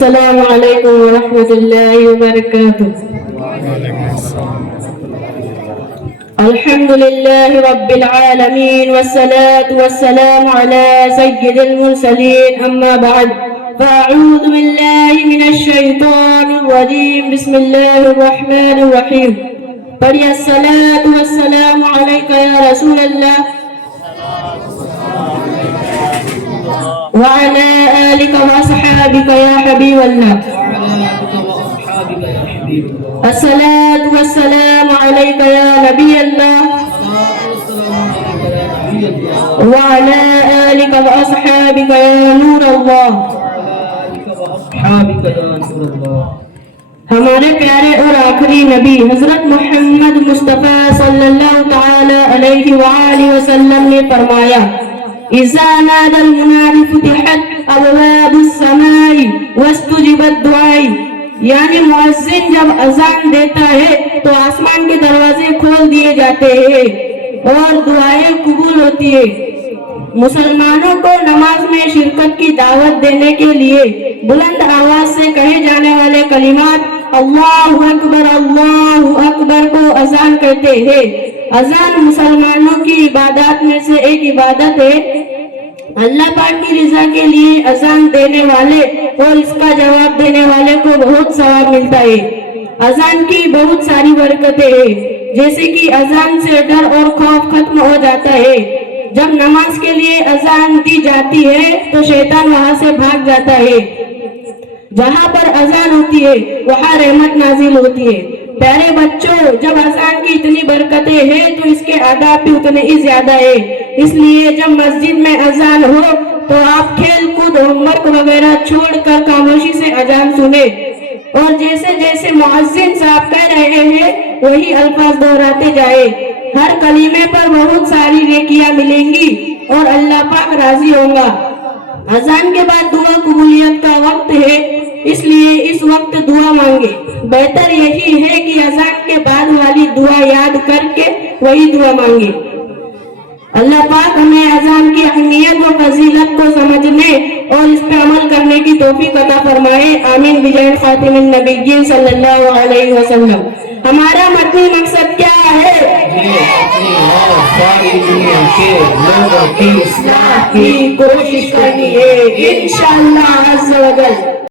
السلام علیکم ورحمۃ اللہ وبرکاتہ۔ الحمد للہ رب العالمین والصلاة والسلام علی سید المرسلین، اما بعد فاعوذ باللہ من الشیطان الرجیم، بسم اللہ الرحمن الرحیم۔ پڑھیے الصلاة والسلام علیک یا رسول اللہ وعلى آلك وأصحابك يا حبيب الله، الصلاة والسلام عليك يا نبي الله وعلى آلك وأصحابك يا نور الله۔ ہمارے پیارے اور آخری نبی حضرت محمد مصطفیٰ صلی اللہ تعالی علیہ وآلہ وسلم نے فرمایا، اذا نادى المنادي فتحت ابواب السماء واستجيب الدعاء، یعنی مؤذن جب اذان دیتا ہے تو آسمان کے دروازے کھول دیے جاتے ہیں اور دعائیں قبول ہوتی ہے۔ مسلمانوں کو نماز میں شرکت کی دعوت دینے کے لیے بلند آواز سے کہے جانے والے کلمات اللہ اکبر کو اذان کہتے ہیں۔ اذان مسلمانوں کی عبادات میں سے ایک عبادت ہے۔ اللہ پاک کی رضا کے لیے اذان دینے والے اور اس کا جواب دینے والے کو بہت ثواب ملتا ہے۔ اذان کی بہت ساری برکتیں ہیں، جیسے کہ اذان سے ڈر اور خوف ختم ہو جاتا ہے۔ جب نماز کے لیے اذان دی جاتی ہے تو شیطان وہاں سے بھاگ جاتا ہے۔ جہاں پر اذان ہوتی ہے وہاں رحمت نازل ہوتی ہے۔ پیارے بچوں، جب اذان کی اتنی برکتیں ہیں تو اس کے آداب بھی اتنے ہی زیادہ ہے۔ اس لیے جب مسجد میں اذان ہو تو آپ کھیل کود ہوم ورک وغیرہ چھوڑ کر خاموشی سے اذان سنیں اور جیسے جیسے مؤذن صاحب کہہ رہے ہیں وہی الفاظ دہراتے جائیں۔ ہر کلمے پر بہت ساری نیکیاں ملیں گی اور اللہ پاک راضی ہوں گا۔ اذان کے بعد دعا قبولیت کا وقت ہے، اس لیے اس وقت دعا مانگے۔ بہتر یہی ہے کہ اذان کے بعد والی دعا یاد کر کے وہی دعا مانگے۔ اللہ پاک ہمیں اذان کی اہمیت و فضیلت کو سمجھنے اور اس پہ عمل کرنے کی توفیق عطا فرمائے، آمین بجاہ خاتم النبیین صلی اللہ علیہ وسلم۔ ہمارا مطلوب مقصد کیا ہے؟ ساری دنیا کے لوگوں کی اصلاح کی کوشش کرنی ہے، انشاءاللہ عز و جل۔